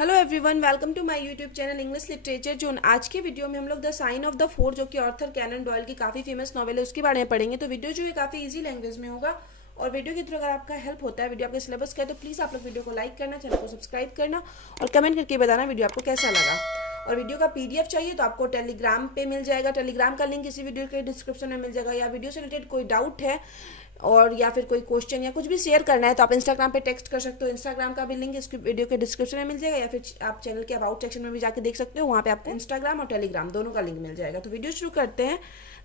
Hello everyone, welcome to my YouTube channel English literature zone. आज के video में हम लोग the sign of the four, जो कि ऑर्थर कैनन डॉयल की काफ़ी फेमस नॉवेल है, उसके बारे में पढ़ेंगे। तो वीडियो जो है काफ़ी इजी लैंग्वेज में होगा और वीडियो के थ्रू अगर आपका हेल्प होता है, वीडियो आपके सिलेबस का है, तो प्लीज़ आप लोग वीडियो को लाइक करना, चैनल को सब्सक्राइब करना और कमेंट करके बताना वीडियो आपको कैसा लगा। और वीडियो का पीडीएफ चाहिए तो आपको टेलीग्राम पे मिल जाएगा। टेलीग्राम का लिंक इसी वीडियो के डिस्क्रिप्शन में मिल जाएगा। या वीडियो से रिलेटेड कोई डाउट है और या फिर कोई क्वेश्चन या कुछ भी शेयर करना है तो आप इंस्टाग्राम पे टेक्स्ट कर सकते हो। इंस्टाग्राम का भी लिंक इस वीडियो के डिस्क्रिप्शन में मिल जाएगा, या फिर आप चैनल के अबाउट सेक्शन में भी जाके देख सकते हो। वहाँ पे आपको इंस्टाग्राम और टेलीग्राम दोनों का लिंक मिल जाएगा। तो वीडियो शुरू करते हैं।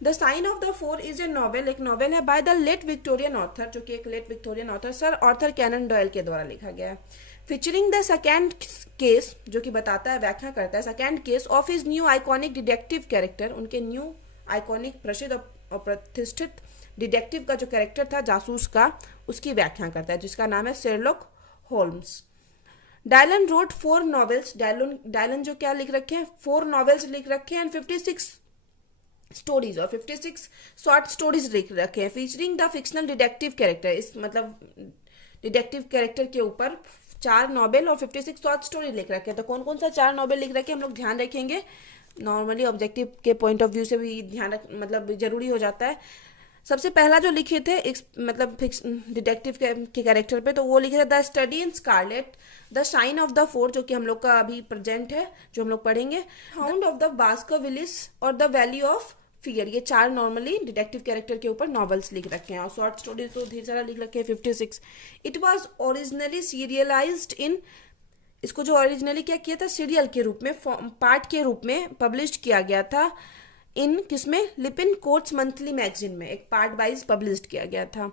The sign of the four is a novel, एक नॉवेल है by the late Victorian author, जो कि एक late Victorian author sir Arthur Conan Doyle के द्वारा लिखा गया है। फीचरिंग द सेकेंड केस, जो कि बताता है, व्याख्या करता है second case of his new iconic detective character, उनके न्यू आइकॉनिक प्रसिद्ध और प्रतिष्ठित डिटेक्टिव का जो कैरेक्टर था, जासूस का, उसकी व्याख्या करता है, जिसका नाम है Sherlock Holmes. Doyle wrote four novels, Doyle जो क्या लिख रखे हैं, फोर नॉवेल्स लिख रखे हैं एंड 56 स्टोरीज और 56 शॉर्ट स्टोरीज लिख रखे हैं, featuring the fictional detective character. इस मतलब डिटेक्टिव कैरेक्टर के ऊपर 4 नॉवेल और 56 शॉर्ट स्टोरी लिख रखे हैं। तो कौन कौन सा 4 नॉवेल लिख रखे हैं हम लोग ध्यान रखेंगे। नॉर्मली ऑब्जेक्टिव के पॉइंट ऑफ व्यू से भी ध्यान रख मतलब जरूरी हो जाता है। सबसे पहला जो लिखे थे एक मतलब फिक्स डिटेक्टिव के कैरेक्टर पे, तो वो लिखे थे the study in scarlet, the sign of the four, जो कि हम लोग का अभी प्रेजेंट है, जो हम लोग पढ़ेंगे, हाउंड ऑफ द बास्करविलिस और द वैली ऑफ फियर। ये 4 नॉर्मली डिटेक्टिव कैरेक्टर के ऊपर नॉवेल्स लिख रखे हैं और शॉर्ट स्टोरीज तो ढेर सारा लिख रखे हैं, 56। इट वॉज ओरिजिनली सीरियलाइज्ड इन, इसको जो ओरिजिनली क्या किया था, सीरियल के रूप में, पार्ट के रूप में पब्लिश किया गया था इन किसमें, लिपिन कोर्ट्स मंथली मैगजीन में, एक पार्ट वाइज पब्लिश किया गया था।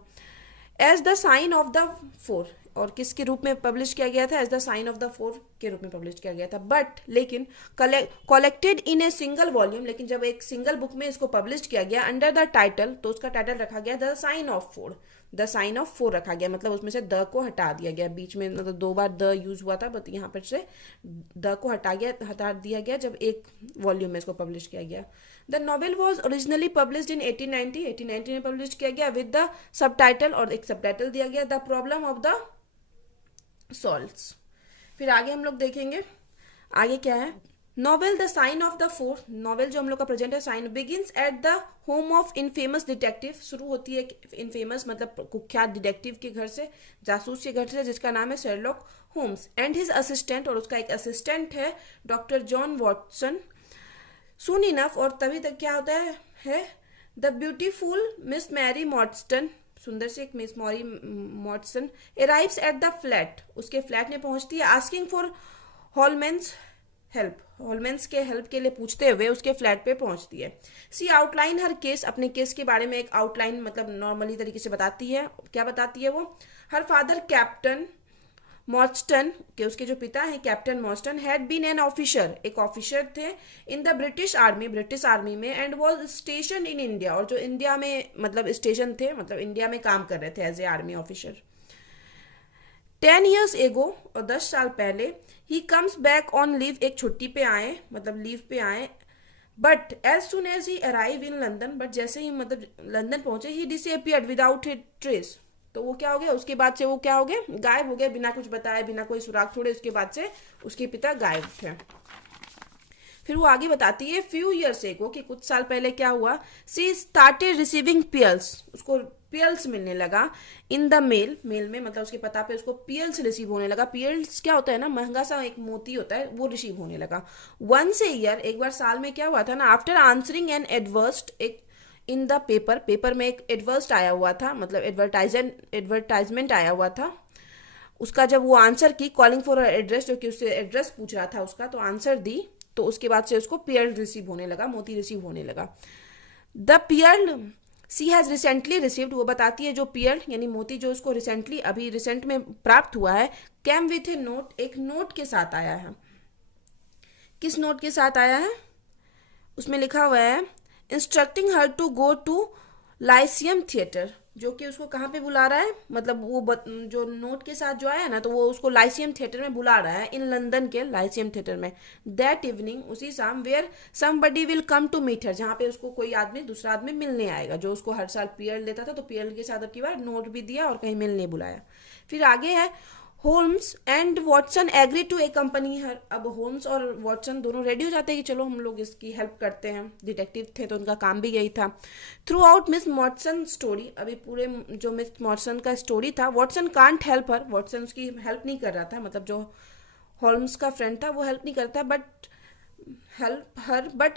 As the sign of the four, और किसके रूप में पब्लिश किया गया था, as the sign of the four के रूप में पब्लिश किया गया था। बट लेकिन collected in a single volume, लेकिन जब एक सिंगल बुक में इसको पब्लिश किया गया अंडर द टाइटल, तो उसका टाइटल रखा गया the sign of four. The sign of four रखा गया, मतलब उसमें से द को हटा दिया गया। बीच में मतलब 2 बार द यूज हुआ था, बट यहाँ पर से द को हटा दिया गया जब एक वॉल्यूम में इसको पब्लिश किया गया। The novel was originally published in 1890 में पब्लिश किया गया विद द सब टाइटल, और एक सब टाइटल दिया गया the problem of the Sholtos. फिर आगे हम लोग देखेंगे आगे क्या है। Novel the sign of the four, novel जो हम लोग का प्रेजेंट है, sign begins at the home of infamous detective, शुरू होती है इनफेमस मतलब कुख्यात डिटेक्टिव के घर से, जासूस के घर से, जिसका नाम है Sherlock Holmes, and his assistant, और उसका एक असिस्टेंट है doctor John Watson. Soon enough, और तभी तक क्या होता है the beautiful miss Mary Morstan, सुंदर से एक miss Mary Morstan, arrives at the flat, उसके फ्लैट में पहुंचती है, asking for Holmes's help, Holmes's के हेल्प के लिए पूछते हुए उसके फ्लैट पे पहुंचती है। सी आउटलाइन हर केस, अपने केस के बारे में एक आउटलाइन मतलब नॉर्मली तरीके से बताती है। क्या बताती है वो, हर फादर कैप्टन मॉर्स्टन, के उसके जो पिता हैं captain Morstan, had been an officer, एक ऑफिसर थे in the British army, British army में, and was station in India, और जो इंडिया में मतलब स्टेशन थे, मतलब इंडिया में काम कर रहे थे as a army officer. 10 years ago, और 10 साल पहले, ही कम्स बैक ऑन लीव, एक छुट्टी पे आए, मतलब लीव पे आए। But as soon as he arrive in London, but जैसे ही मतलब लंदन पहुंचे, he disappeared without a trace, तो वो क्या हो गया, उसके बाद से वो क्या हो गया, गायब हो गया, बिना कुछ बताए, बिना कोई सुराग छोड़े। उसके बाद से उसके पिता गायब थे। फिर वो आगे बताती है, फ्यू ईयर्स एगो, कि कुछ साल पहले क्या हुआ, सी स्टार्टेड रिसीविंग पियल्स, उसको पियल्स मिलने लगा इन द मेल, मेल में मतलब उसके पता पे उसको पियल्स रिसीव होने लगा। पियल्स क्या होता है ना, महंगा सा एक मोती होता है, वो रिसीव होने लगा। वंस ए ईयर, एक बार साल में क्या हुआ था ना, आफ्टर आंसरिंग एन एडवर्स्ट, एक इन द पेपर, पेपर में एक एडवर्स्ट आया हुआ था, मतलब एडवर्टाइजमेंट आया हुआ था, उसका जब वो आंसर की, कॉलिंग फॉर एड्रेस, जो कि उससे एड्रेस पूछ रहा था उसका, तो आंसर दी, तो उसके बाद से उसको पियर रिसीव होने लगा, मोती रिसीव होने लगा। The pearl she has recently received, वो बताती है जो पियर यानी मोती जो उसको रिसेंटली अभी रिसेंट में प्राप्त हुआ है, कैम विथ ए नोट, एक नोट के साथ आया है। किस नोट के साथ आया है, उसमें लिखा हुआ है instructing her to go to Lyceum theatre, जो कि उसको कहाँ पे बुला रहा है, मतलब वो जो नोट के साथ जो आया ना, तो वो उसको लाइसियम थिएटर में बुला रहा है, इन लंदन के लाइसियम थिएटर में। दैट इवनिंग, उसी शाम, where somebody will come to meet her, जहाँ पे उसको कोई आदमी, दूसरा आदमी मिलने आएगा, जो उसको हर साल पियर लेता था, तो पियर के साथ अब की बार नोट भी दिया और कहीं मिलने बुलाया। फिर आगे है, Holmes and Watson agree to accompany her. अब होल्म्स और वॉटसन दोनों रेडी हो जाते हैं कि चलो हम लोग इसकी हेल्प करते हैं, डिटेक्टिव थे तो उनका काम भी यही था। थ्रू आउट मिस मॉटसन स्टोरी, अभी पूरे जो मिस मॉटसन का स्टोरी था, Watson can't help her, Watson उसकी हेल्प नहीं कर रहा था, मतलब जो होल्म्स का फ्रेंड था वो हेल्प नहीं करता, बट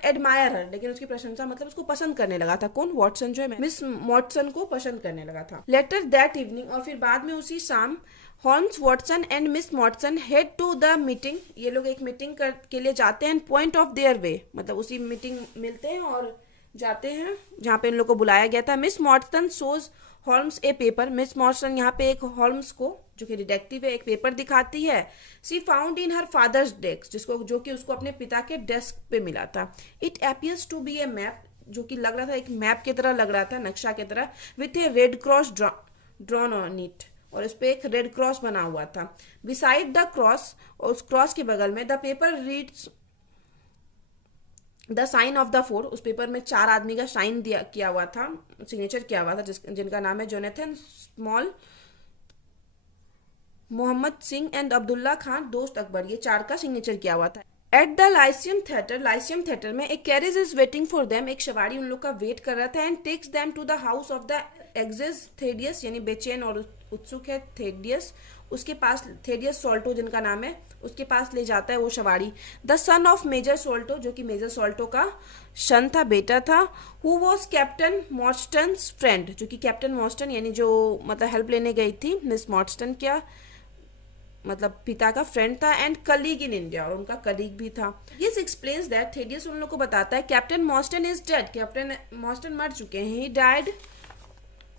एडमायर हर, लेकिन उसकी प्रशंसा मतलब उसको पसंद करने लगा था। कौन? वॉटसन जो है मिस मॉटसन को पसंद करने लगा था। लेटर दैट इवनिंग, और फिर बाद में उसी शाम Holmes Watson and Miss Morstan head to the meeting, ये लोग एक मीटिंग के लिए जाते हैं। पॉइंट ऑफ देयर वे, मतलब उसी मीटिंग मिलते हैं और जाते हैं जहाँ पे इन लोग को बुलाया गया था। मिस मॉटसन शोज हॉल्म्स ए पेपर, मिस मॉटसन यहाँ पे एक हॉल्म्स को जो कि डिटेक्टिव है एक पेपर दिखाती है। She found in her father's desk, जिसको जो कि उसको अपने पिता के डेस्क पे मिला था। It appears to be a map, जो कि लग रहा था एक मैप की तरह लग रहा था, नक्शा की तरह, with A red cross drawn on it, और इस पे एक रेड क्रॉस बना हुआ था। बिसाइड द क्रॉस, और उस क्रॉस के बगल में, the paper reads the sign of the four, उस पेपर में 4 आदमी का साइन दिया किया हुआ था, सिग्नेचर किया हुआ था, जिनका नाम है Jonathan Small, Mohammed Singh and Abdullah Khan Dost Akbar, ये 4 का सिग्नेचर किया हुआ था। एट द लाइसियम थिएटर में एक carriage is waiting for them, एक सवारी उन लोग का वेट कर रहा था। And takes them to the house of the anxious Thaddeus, यानी बेचैन और उत्सुक है थेडियस, उसके पास थेडियस सोल्टो जिनका नाम है, उसके पास ले जाता है वो सवारी। द सन ऑफ मेजर सोल्टो, जो कि मेजर सोल्टो का सन था, बेटा था। हु वॉज कैप्टन मॉर्स्टन फ्रेंड, जो कि कैप्टन मॉर्स्टन यानी जो मतलब हेल्प लेने गई थी मिस मॉर्स्टन, क्या मतलब पिता का फ्रेंड था। एंड कलीग इन इंडिया, और उनका कलीग भी था। दिस एक्सप्लेन्स दैट, थेडियस उन लोग को बताता है कैप्टन मॉर्स्टन इज डेड, कैप्टन मॉर्स्टन मर चुके हैं। He died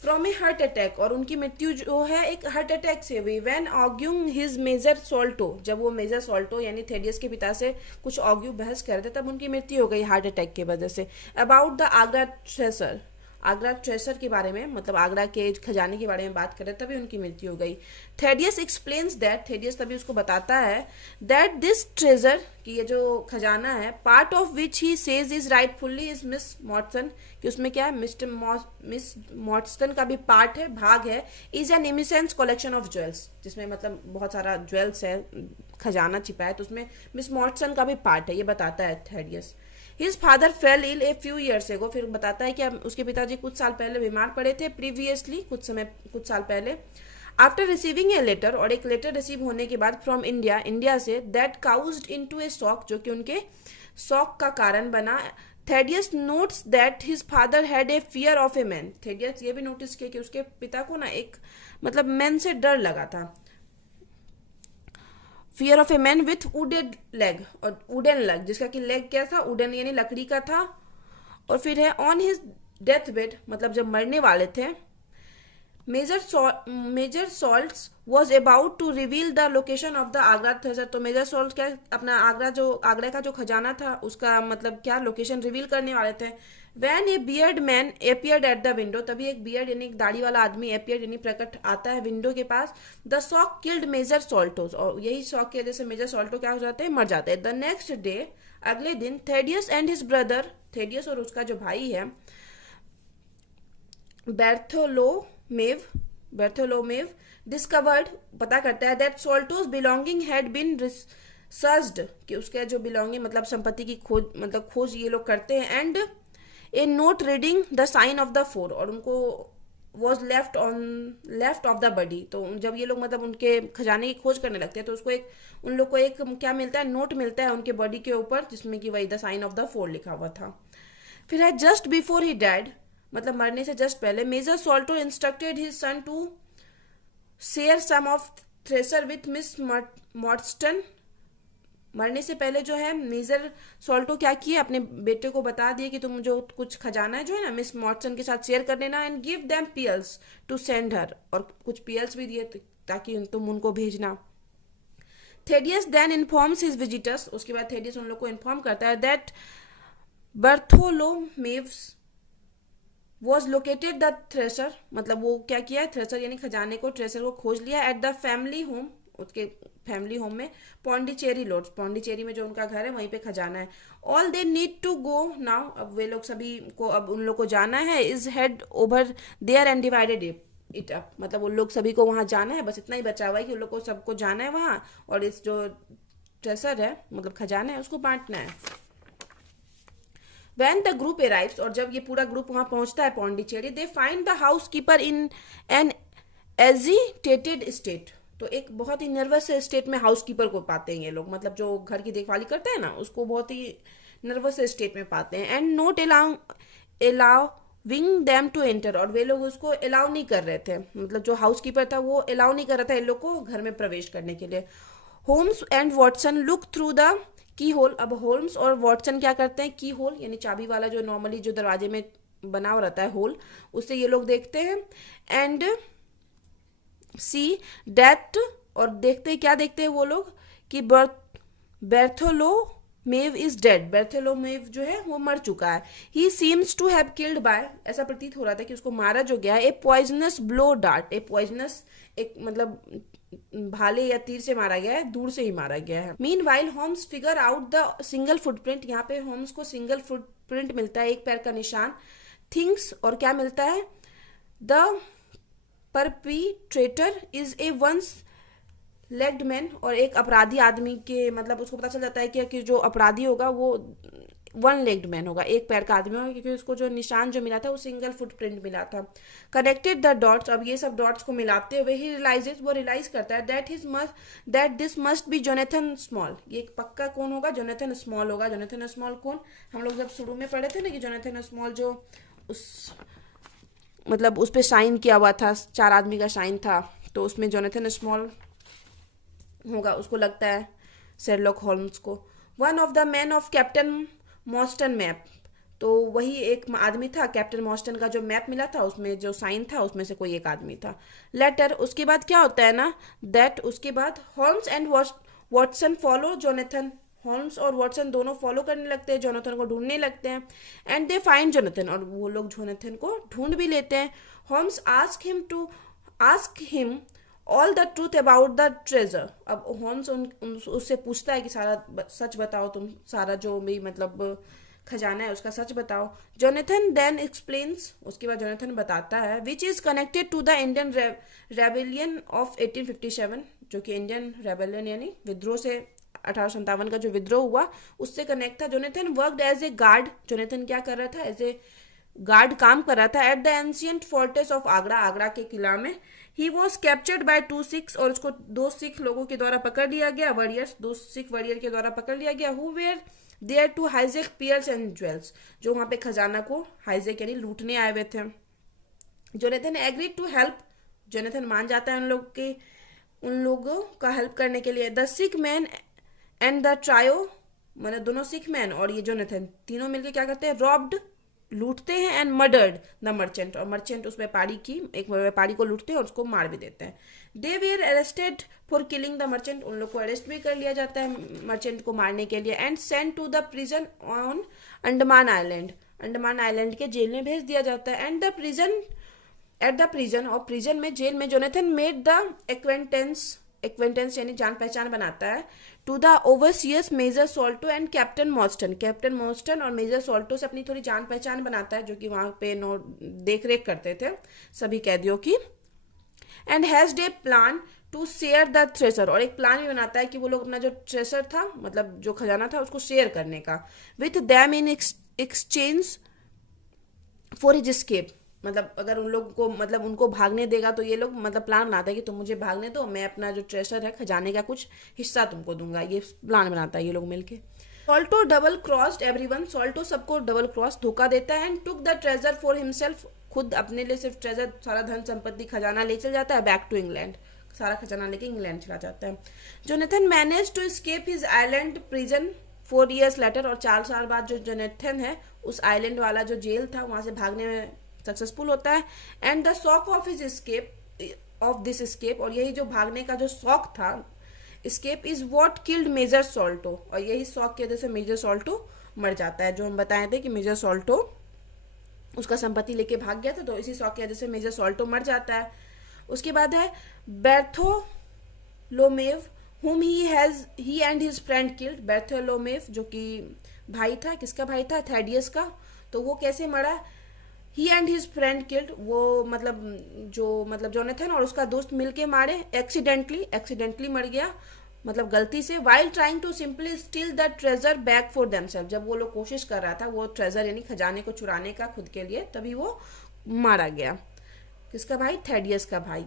from A heart attack, और उनकी मृत्यु जो है एक हार्ट अटैक से हुई। व्हेन आर्ग्यूइंग हिज मेजर सोल्टो, जब वो मेजर सोल्टो यानी थेडियस के पिता से कुछ आर्ग्यू बहस कर रहे थे, तब उनकी मृत्यु हो गई हार्ट अटैक की वजह से। About the Agra tracer, Agra tracer के बारे में, मतलब आगरा के खजाने के बारे में बात करें, तभी उनकी मृत्यु हो गई। थेडियस एक्सप्लेन्स दैट, थेडियस तभी उसको बताता है दैट दिस ट्रेजर, कि ये जो खजाना है, part of which he says is rightfully is Miss Morstan, कि उसमें क्या है मिस मॉटसन का भी पार्ट है, भाग है। Is an immense collection of jewels, जिसमें मतलब बहुत सारा ज्वेल्स है, खजाना छिपा है, तो उसमें मिस मॉटसन का भी पार्ट है, ये बताता है Thaddeus. His father fell ill a few years ago, फिर बताता है कि उसके पिताजी कुछ साल पहले बीमार पड़े थे, प्रीवियसली कुछ साल पहले। आफ्टर रिसीविंग ए लेटर, और एक लेटर रिसीव होने के बाद, फ्रॉम इंडिया, इंडिया से, that caused into A shock, जो कि उनके शॉक का कारण बना। Thaddeus notes that his father had a fear of a man, Thaddeus ये भी नोटिस किया कि उसके पिता को ना एक मतलब मैन से डर लगा था। Fear of a man with wooded leg, और वुडन लेग, जिसका कि लेग क्या था, वुडन यानी लकड़ी का था। और फिर है ऑन हिज डेथ बेड, मतलब जब मरने वाले थे। Major Sholto was about to reveal the location of the Agra treasure, तो मेजर सॉल्ट क्या अपना आगरा का जो खजाना था उसका मतलब क्या लोकेशन रिवील करने वाले थे। When a beard man appeared at the window, तभी एक बियर्ड यानी एक दाढ़ी वाला आदमी एपियर्ड यानी प्रकट आता है विंडो के पास। द शॉक किल्ड मेजर सोल्टोस, और यही शॉक की वजह से मेजर सोल्टो क्या हो जाते हैं, मर जाते हैं। द नेक्स्ट डे, अगले दिन, Thaddeus and his brother, Thaddeus और उसका जो भाई है बेर्थोलोमेव डिस्कवर्ड, पता करता है that Sholto's belonging had been researched, कि उसके जो बिलोंगिंग मतलब संपत्ति की खोज ये लोग करते हैं। And a note reading the sign of the four, और उनको was left of the body, तो जब ये लोग मतलब उनके खजाने की खोज करने लगते हैं तो उन लोग को एक क्या मिलता है, नोट मिलता है उनके बॉडी के ऊपर, जिसमें कि वही the sign of the four लिखा हुआ था। फिर है जस्ट बिफोर ही डैड, मतलब मरने से जस्ट पहले, major Sholto instructed his son to share some of treasure with Miss Morstan. मरने से पहले जो है मेजर सोल्टो क्या किए, अपने बेटे को बता दिए कि तुम जो कुछ खजाना है जो है ना मिस मॉर्स्टन के साथ शेयर कर देना। And give them pearls to send her, और कुछ पीएल्स भी दिए ताकि तुम उनको भेजना। Thaddeus then informs his visitors, उसके बाद थेडियस उन लोग को इन्फॉर्म करता है that Bartholomew's was located the treasure, मतलब वो क्या किया है, थ्रेसर यानी खजाने को, ट्रेसर को खोज लिया एट द फैमिली होम, उसके फैमिली होम में, पौंडीचेरी लॉर्ड्स, पौंडीचेरी में जो उनका घर है वहीं पे खजाना है। All they need to go now, अब वे लोग सभी को अब उन लोग को जाना है, is head over there and divided it up, मतलब उन लोग सभी को वहां जाना है, बस इतना ही बचा हुआ है कि उन लोग को सबको जाना है वहां, और इस जो ट्रेसर है मतलब खजाना है उसको बांटना है। When the group arrives, और जब ये पूरा ग्रुप वहां पहुंचता है Pondicherry, they find the house keeper in an agitated state. तो एक बहुत ही नर्वस स्टेट में हाउस कीपर को पाते हैं ये लोग, मतलब जो घर की देखभाली करते हैं ना, उसको बहुत ही नर्वस स्टेट में पाते हैं। And not allowing them to enter, और वे लोग उसको अलाउ नहीं कर रहे थे, मतलब जो हाउस कीपर था वो अलाउ नहीं कर रहा था इन लोग को घर में प्रवेश करने के लिए। Holmes and Watson look through the keyhole. अब होल्म्स और वॉटसन क्या करते हैं, की होल यानी चाबी वाला जो नॉर्मली जो दरवाजे में बना हुआ रहता है होल, उससे ये लोग देखते हैं। एंड सी डेथ, और देखते हैं क्या देखते हैं वो लोग कि बेर्थोलोमेव इज डेड, बेर्थोलोमेव जो है वो मर चुका है। He seems to have killed by, ऐसा प्रतीत हो रहा था कि उसको मारा जो गया है, ए पॉइजनस ब्लो डार्ट, ए पॉइजनस एक मतलब भाले या तीर से मारा गया है, दूर से ही मारा गया है। Meanwhile Holmes figure out the single footprint, यहाँ पे होम्स को सिंगल फुटप्रिंट मिलता है, एक पैर का निशान। थिंग्स, और क्या मिलता है, the perpetrator is a one legged man, और एक अपराधी आदमी के मतलब उसको पता चल जाता है कि जो अपराधी होगा वो वन लेग्ड मैन होगा, एक पैर का आदमी होगा, क्योंकि उसको जो निशान जो मिला था वो सिंगल फुटप्रिंट मिला था। कनेक्टेड द डॉट्स, अब ये सब डॉट्स को मिलाते हुए ही रियलाइजेस, वो रियलाइज करता है that this must be Jonathan small, ये पक्का कौन होगा, जोनाथन स्मॉल होगा। जोनाथन स्मॉल कौन, हम लोग जब शुरू में पढ़े थे ना कि जोनाथन स्मॉल जो उस मतलब उस पर साइन किया हुआ था, 4 आदमी का साइन था, तो उसमें जोनाथन स्मॉल होगा, उसको लगता है शेरलॉक होल्म्स को। One of the man of captain Morstan map, तो वही एक आदमी था, कैप्टन मॉस्टन का जो मैप मिला था उसमें जो साइन था उसमें से कोई एक आदमी था। लेटर, उसके बाद क्या होता है ना, दैट उसके बाद Holmes and Watson follow Jonathan, Holmes और वॉटसन दोनों फॉलो करने लगते हैं, जोनाथन को ढूंढने लगते हैं। एंड दे फाइंड जोनाथन, और वो लोग जोनाथन को ढूंढ भी लेते हैं। Holmes ask him all the truth about the treasure, अब होम्स उससे पूछता है कि सारा सच बताओ तुम, सारा जो भी मतलब खजाना है उसका सच बताओ। जोनाथन देन एक्सप्लेन्स, उसके बाद जोनाथन बताता है, which is connected to the Indian rebellion of 1857, जो कि इंडियन रेबेलियन यानी विद्रोह से 1857 का जो विद्रोह हुआ उससे कनेक्ट था। Jonathan worked as a guard, Jonathan क्या कर रहा था, एज ए गार्ड काम कर रहा था at the ancient fortress of Agra, Agra के किला में। He was captured by 2 Sikhs, और उसको 2 सिख लोगों के द्वारा पकड़ लिया गया, वॉरियर्स, 2 सिख वॉरियर के द्वारा पकड़ लिया गया। Who were there to hijack pearls and jewels, जो वहां पे खजाना को हाईजेक यानी लूटने आए हुए थे। Jonathan agreed to help, Jonathan मान जाता है उन लोगों का हेल्प करने के लिए। The Sikh man and the trio, मतलब दोनों सिख मैन और ये जोनाथन तीनों मिलकर क्या करते हैं, रॉब्ड लूटते हैं, एंड मर्डर्ड द मर्चेंट, और मर्चेंट उस व्यापारी की एक व्यापारी को लूटते हैं और उसको मार भी देते हैं। They were arrested for killing the merchant, उन लोग को अरेस्ट भी कर लिया जाता है मर्चेंट को मारने के लिए। And send to the prison on Andaman island, Andaman island के जेल में भेज दिया जाता है। And the prison at the prison, और प्रिजन में जेल में जोनाथन मेड द एक्वेंटेंस यानी जान पहचान बनाता है to the overseers major Sholto and captain Morstan, captain Morstan और मेजर सोल्टो से अपनी थोड़ी जान पहचान बनाता है, जो कि वहां पे देख रेख करते थे सभी कैदियों की। And has the plan to share the treasure, और एक प्लान भी बनाता है कि वो लोग अपना जो ट्रेजर था मतलब जो खजाना था उसको शेयर करने का, with them in exchange for his escape, मतलब अगर उन लोग को मतलब उनको भागने देगा तो ये लोग मतलब प्लान बनाता है कि तुम मुझे भागने दो, मैं अपना जो ट्रेजर है खजाने का कुछ हिस्सा तुमको दूंगा, ये प्लान बनाता है ये लोग मिलके। सॉल्टो डबल क्रॉस्ड एवरीवन, सॉल्टो सबको डबल क्रॉस धोखा देता है। And took the treasure for himself, खुद अपने लिए सिर्फ ट्रेजर सारा धन संपत्ति खजाना ले चल जाता है बैक टू इंग्लैंड, सारा खजाना लेके इंग्लैंड चला जाता है। Jonathan manage to escape his island prison 4 years later, और 4 साल बाद जो जोनाथन है उस आइलैंड वाला जो जेल था वहां से भागने में सक्सेसफुल होता है। And the shock of his escape of this escape, और यही जो भागने का जो शौक था escape is what killed major Sholto, और यही शौक की वजह से मेजर सोल्टो मर जाता है। जो हम बताए थे कि मेजर सोल्टो उसका संपत्ति लेके भाग गया था, तो इसी शौक की वजह से मेजर सोल्टो मर जाता है। उसके बाद है बेर्थोलोमेव whom he and his friend killed, बेर्थोलोमेव जो कि भाई था, किसका भाई था, थेडियस का। तो वो कैसे मरा, ही एंड हिज फ्रेंड किल्ड, वो मतलब जोनाथन और उसका दोस्त मिलके मारे, एक्सीडेंटली मर गया, मतलब गलती से, while trying to simply steal the treasure back for themselves, जब वो लोग कोशिश कर रहा था वो ट्रेजर यानी खजाने को चुराने का खुद के लिए, तभी वो मारा गया। किसका भाई? थेडियस का भाई।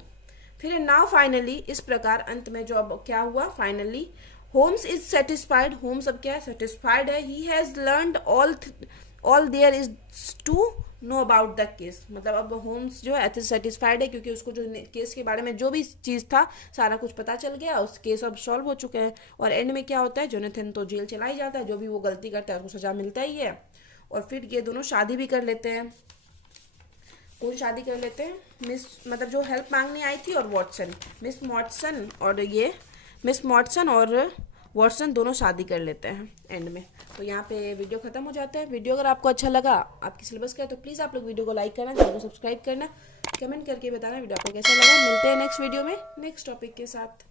फिर नाउ फाइनली, इस प्रकार अंत में जो अब क्या हुआ, finally Holmes is satisfied, Holmes अब क्या है? सेटिस्फाइड है। He has learned all there is to know about the case, मतलब अब होम्स जो है सेटिस्फाइड है क्योंकि उसको जो केस के बारे में जो भी चीज़ था सारा कुछ पता चल गया, उस केस अब सॉल्व हो चुके हैं। और एंड में क्या होता है? जोनाथन तो जेल चला ही जाता है, जो भी वो गलती करता है उसको सजा मिलता ही है। और फिर ये दोनों शादी भी कर लेते हैं। कौन शादी कर लेते हैं? मिस, मतलब जो हेल्प मांगने आई थी, और वॉटसन, मिस मॉटसन और वॉटसन दोनों शादी कर लेते हैं एंड में। तो यहाँ पे वीडियो खत्म हो जाता है। वीडियो अगर आपको अच्छा लगा, आपकी सिलेबस का है, तो प्लीज़ आप लोग वीडियो को लाइक करना, चैनल को सब्सक्राइब करना, कमेंट करके बताना वीडियो आपको कैसा लगा। मिलते हैं नेक्स्ट वीडियो में नेक्स्ट टॉपिक के साथ।